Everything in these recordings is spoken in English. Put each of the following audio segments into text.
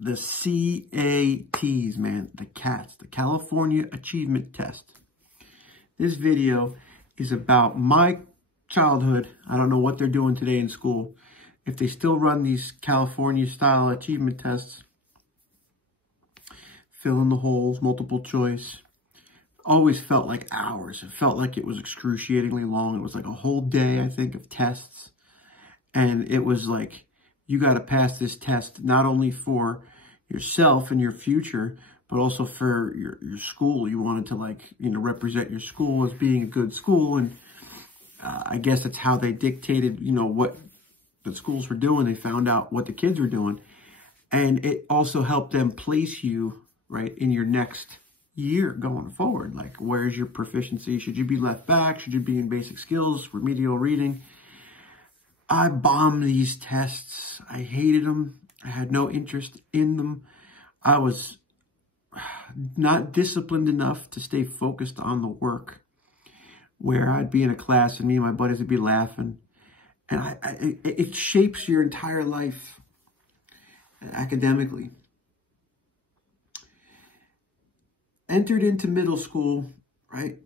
the CATs, man, the CATs, the California Achievement Test. This video is about my childhood. I don't know what they're doing today in school. If they still run these California-style achievement tests, fill in the holes, multiple choice. Always felt like hours. It felt like it was excruciatingly long. It was like a whole day, I think, of tests. And it was like, you got to pass this test not only for yourself and your future, but also for your school. You wanted to, like, represent your school as being a good school. And I guess that's how they dictated, what the schools were doing. They found out what the kids were doing. And it also helped them place you, right, in your next year going forward. Like, where's your proficiency? Should you be left back? Should you be in basic skills, remedial reading? I bombed these tests. I hated them. I had no interest in them. I was not disciplined enough to stay focused on the work, where I'd be in a class and me and my buddies would be laughing. And it shapes your entire life academically. Entered into middle school, right?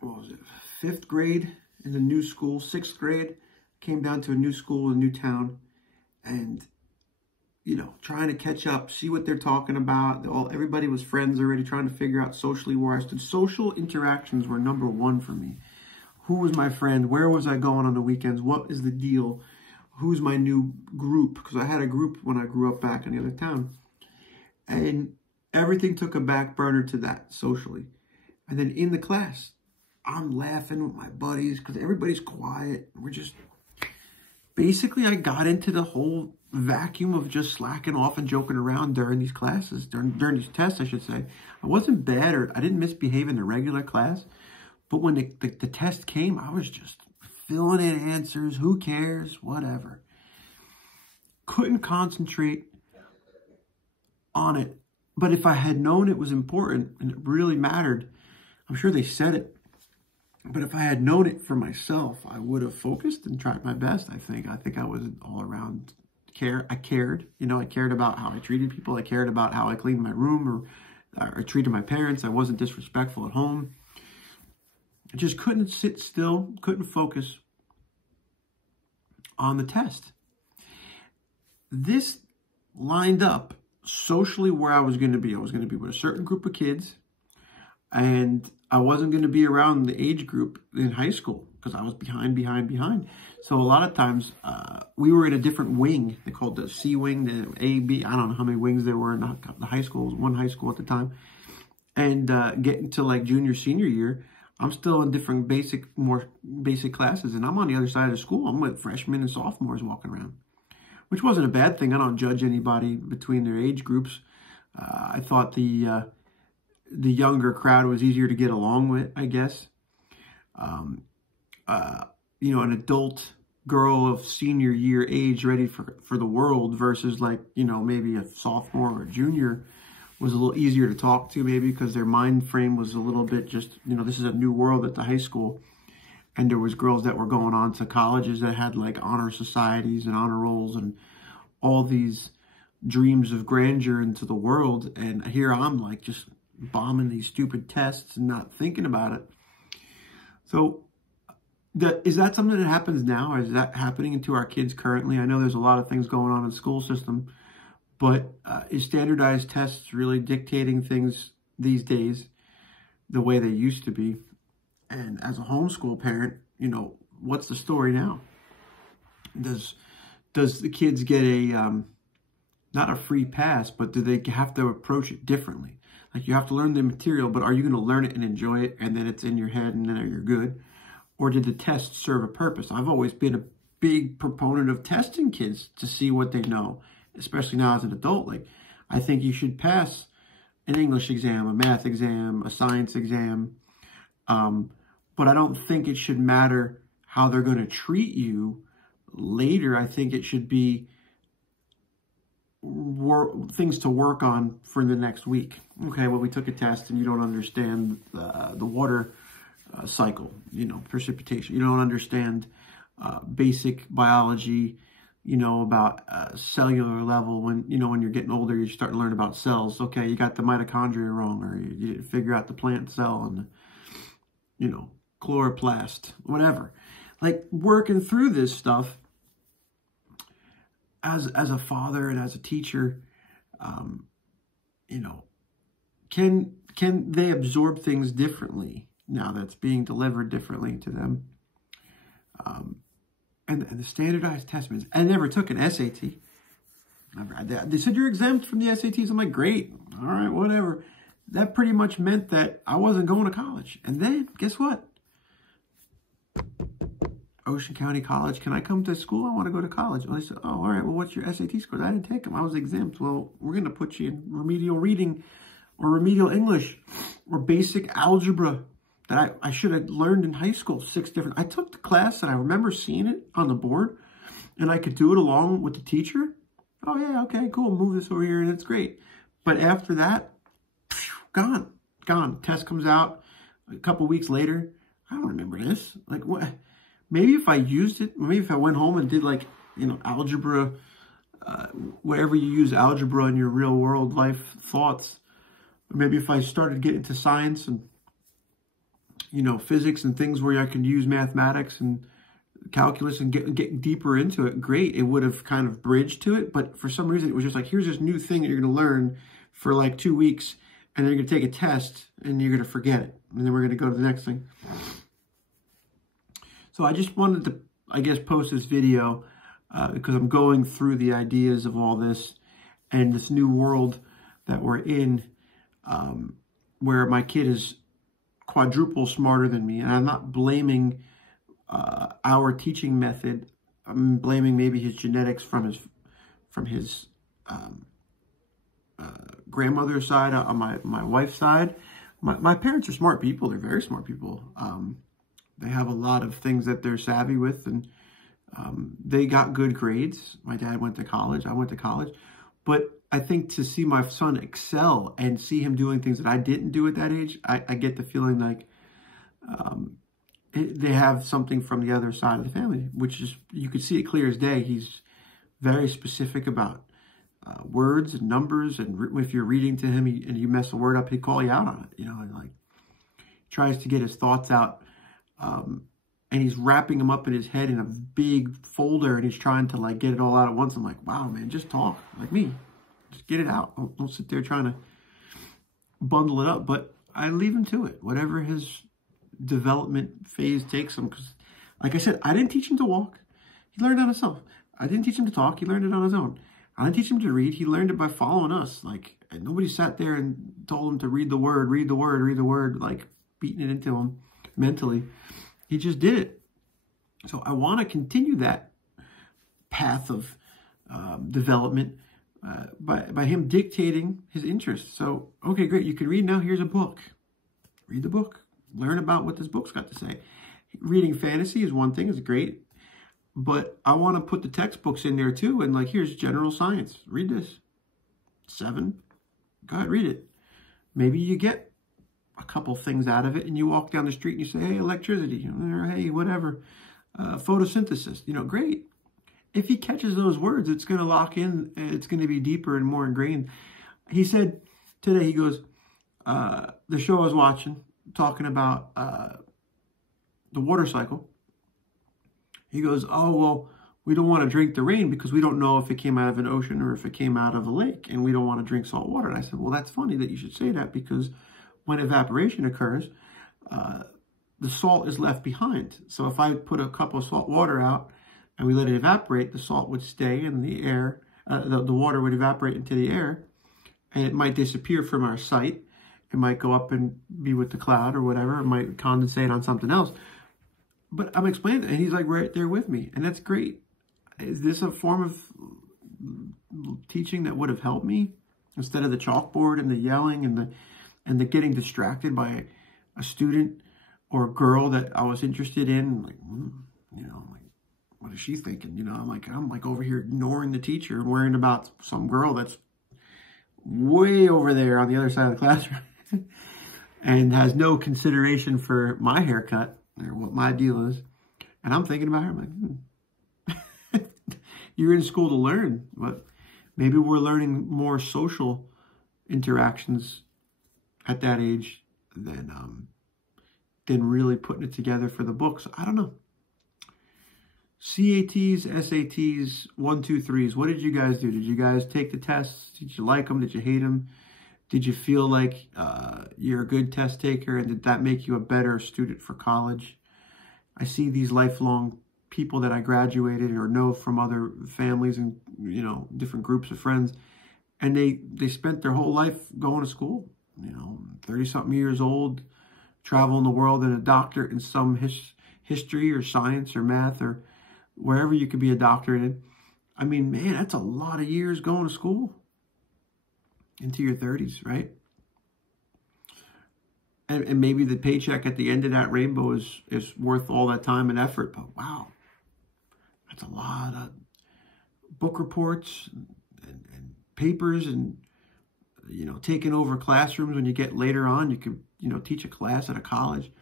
What was it? 5th grade in the new school. 6th grade, came down to a new school, a new town. And, trying to catch up, see what they're talking about. Everybody was friends already, trying to figure out socially where I stood. Social interactions were number one for me. Who was my friend? Where was I going on the weekends? What is the deal? Who's my new group? Because I had a group when I grew up back in the other town. And everything took a back burner to that socially. And then in the class, I'm laughing with my buddies because everybody's quiet. We're just, basically I got into the whole vacuum of just slacking off and joking around during these classes, during these tests, I should say. I wasn't bad, or I didn't misbehave in the regular class. But when the test came, I was just filling in answers. Who cares? Whatever. Couldn't concentrate on it. But if I had known it was important and it really mattered, I'm sure they said it. But if I had known it for myself, I would have focused and tried my best, I think. I think I was all around I cared. I cared about how I treated people. I cared about how I cleaned my room or treated my parents. I wasn't disrespectful at home. I just couldn't sit still, couldn't focus on the test. This lined up socially where I was going to be. I was going to be with a certain group of kids, and I wasn't going to be around the age group in high school because I was behind. So a lot of times we were in a different wing. They called the C wing, the A, B. I don't know how many wings there were in the high school. It was one high school at the time. And getting to like junior, senior year, I'm still in different more basic classes, and I'm on the other side of the school. I'm with freshmen and sophomores walking around, which wasn't a bad thing. I don't judge anybody between their age groups. I thought the younger crowd was easier to get along with, I guess. An adult girl of senior year age ready for the world versus like, maybe a sophomore or a junior was a little easier to talk to, maybe because their mind frame was a little bit just, this is a new world at the high school. And there was girls that were going on to colleges that had like honor societies and honor rolls and all these dreams of grandeur into the world. And here I'm like just bombing these stupid tests and not thinking about it. So is that something that happens now? Or is that happening to our kids currently? I know there's a lot of things going on in the school system, but is standardized tests really dictating things these days the way they used to be? And as a homeschool parent, what's the story now? Does the kids get a, not a free pass, but do they have to approach it differently? Like, you have to learn the material, but are you going to learn it and enjoy it, and then it's in your head and then you're good? Or did the test serve a purpose? I've always been a big proponent of testing kids to see what they know, especially now as an adult. Like, I think you should pass an English exam, a math exam, a science exam, but I don't think it should matter how they're going to treat you later. I think it should be things to work on for the next week. Okay, well, we took a test and you don't understand the water cycle, precipitation. You don't understand basic biology, you know, about cellular level. When, you know, when you're getting older, you start to learn about cells. Okay, you got the mitochondria wrong, or you figure out the plant cell and the, you know, chloroplast, whatever. Like, working through this stuff as a father and as a teacher, you know, can they absorb things differently now that's being delivered differently to them? And the standardized test methods. I never took an SAT. They said you're exempt from the SATs. I'm like, great. All right, whatever. That pretty much meant that I wasn't going to college. And then, guess what? Ocean County College. Can I come to school? I want to go to college. Well, they said, oh, all right. Well, what's your SAT score? I didn't take them. I was exempt. Well, we're going to put you in remedial reading or remedial English or basic algebra that I should have learned in high school. 6 different. I took the class and I remember seeing it on the board and I could do it along with the teacher. Oh, yeah, okay, cool. Move this over here and it's great. But after that, gone. Test comes out a couple weeks later. I don't remember this. Like, what? Maybe if I used it, maybe if I went home and did, like, you know, algebra, whatever you use algebra in your real world life thoughts. Maybe if I started getting into science and, you know, physics and things where I can use mathematics and calculus and get deeper into it, great. It would have kind of bridged to it. But for some reason, it was just like, here's this new thing that you're going to learn for like 2 weeks. And then you're going to take a test and you're going to forget it. And then we're going to go to the next thing. So I just wanted to, I guess, post this video because I'm going through the ideas of all this and this new world that we're in, where my kid is quadruple smarter than me. And I'm not blaming our teaching method. I'm blaming maybe his genetics from his grandmother's side, on my wife's side. My parents are smart people. They're very smart people. They have a lot of things that they're savvy with, and they got good grades. My dad went to college. I went to college. But I think to see my son excel and see him doing things that I didn't do at that age, I get the feeling like they have something from the other side of the family, which is, you could see it clear as day. He's very specific about words and numbers, and if you're reading to him and you mess a word up, he'd call you out on it, you know, and like tries to get his thoughts out, and he's wrapping them up in his head in a big folder, and he's trying to like get it all out at once. I'm like, wow, man, just talk like me, just get it out. Don't sit there trying to bundle it up. But I leave him to it, whatever his development phase takes him, because like I said, I didn't teach him to walk. He learned on himself. I didn't teach him to talk. He learned it on his own. I didn't teach him to read. He learned it by following us. Like, nobody sat there and told him to read the word, like beating it into him mentally. He just did it. So I want to continue that path of development by him dictating his interests. So, okay, great. You can read now. Here's a book. Read the book. Learn about what this book's got to say. Reading fantasy is one thing. It's great. But I want to put the textbooks in there too. And like, here's general science. Read this. 7. Go ahead, read it. Maybe you get a couple things out of it and you walk down the street and you say, hey, electricity, or hey, whatever, photosynthesis, you know, great. If he catches those words, it's going to lock in. It's going to be deeper and more ingrained. He said today, he goes, the show I was watching, talking about the water cycle. He goes, oh, well, we don't want to drink the rain because we don't know if it came out of an ocean or if it came out of a lake, and we don't want to drink salt water. And I said, well, that's funny that you should say that, because when evaporation occurs, the salt is left behind. So if I put a cup of salt water out and we let it evaporate, the salt would stay in the air. The water would evaporate into the air, and it might disappear from our sight. It might go up and be with the cloud or whatever. It might condensate on something else. But I'm explaining it, and he's like right there with me, and that's great. Is this a form of teaching that would have helped me instead of the chalkboard and the yelling and the getting distracted by a student or a girl that I was interested in? Like, you know, like, what is she thinking? You know, I'm like over here ignoring the teacher and worrying about some girl that's way over there on the other side of the classroom and has no consideration for my haircut or what my deal is. And I'm thinking about her. I'm like, you're in school to learn, but maybe we're learning more social interactions at that age than really putting it together for the books. I don't know. CATs, SATs, 1, 2, 3s. What did you guys do? Did you guys take the tests? Did you like them? Did you hate them? Did you feel like you're a good test taker, and did that make you a better student for college? I see these lifelong people that I graduated or know from other families and, you know, different groups of friends, and they spent their whole life going to school, you know, 30-something years old, traveling the world, and a doctorate in some history or science or math or wherever you could be a doctorate in. I mean, man, that's a lot of years going to school into your 30s, right? And maybe the paycheck at the end of that rainbow is worth all that time and effort, but wow, that's a lot of book reports and papers and, you know, taking over classrooms. When you get later on, you can, you know, teach a class at a college.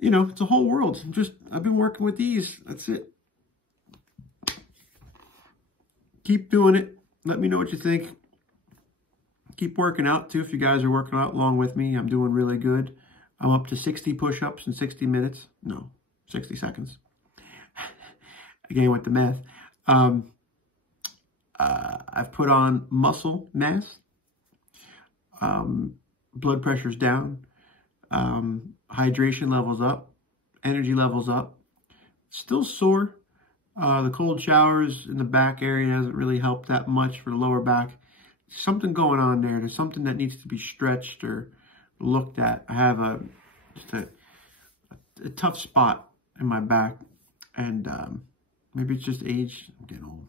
You know, it's a whole world. I've been working with these. That's it. Keep doing it. Let me know what you think. Keep working out, too, if you guys are working out along with me. I'm doing really good. I'm up to 60 push-ups in 60 minutes. No, 60 seconds. Again, with the math. I've put on muscle mass. Blood pressure's down. Hydration levels up. Energy levels up. Still sore. The cold showers in the back area hasn't really helped that much for the lower back. Something going on there. There's something that needs to be stretched or looked at. I have just a tough spot in my back, and maybe it's just age. I'm getting old.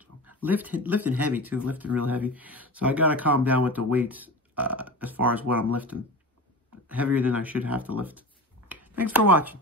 So lifting heavy too, lifting real heavy. So I gotta calm down with the weights as far as what I'm lifting. Heavier than I should have to lift. Thanks for watching.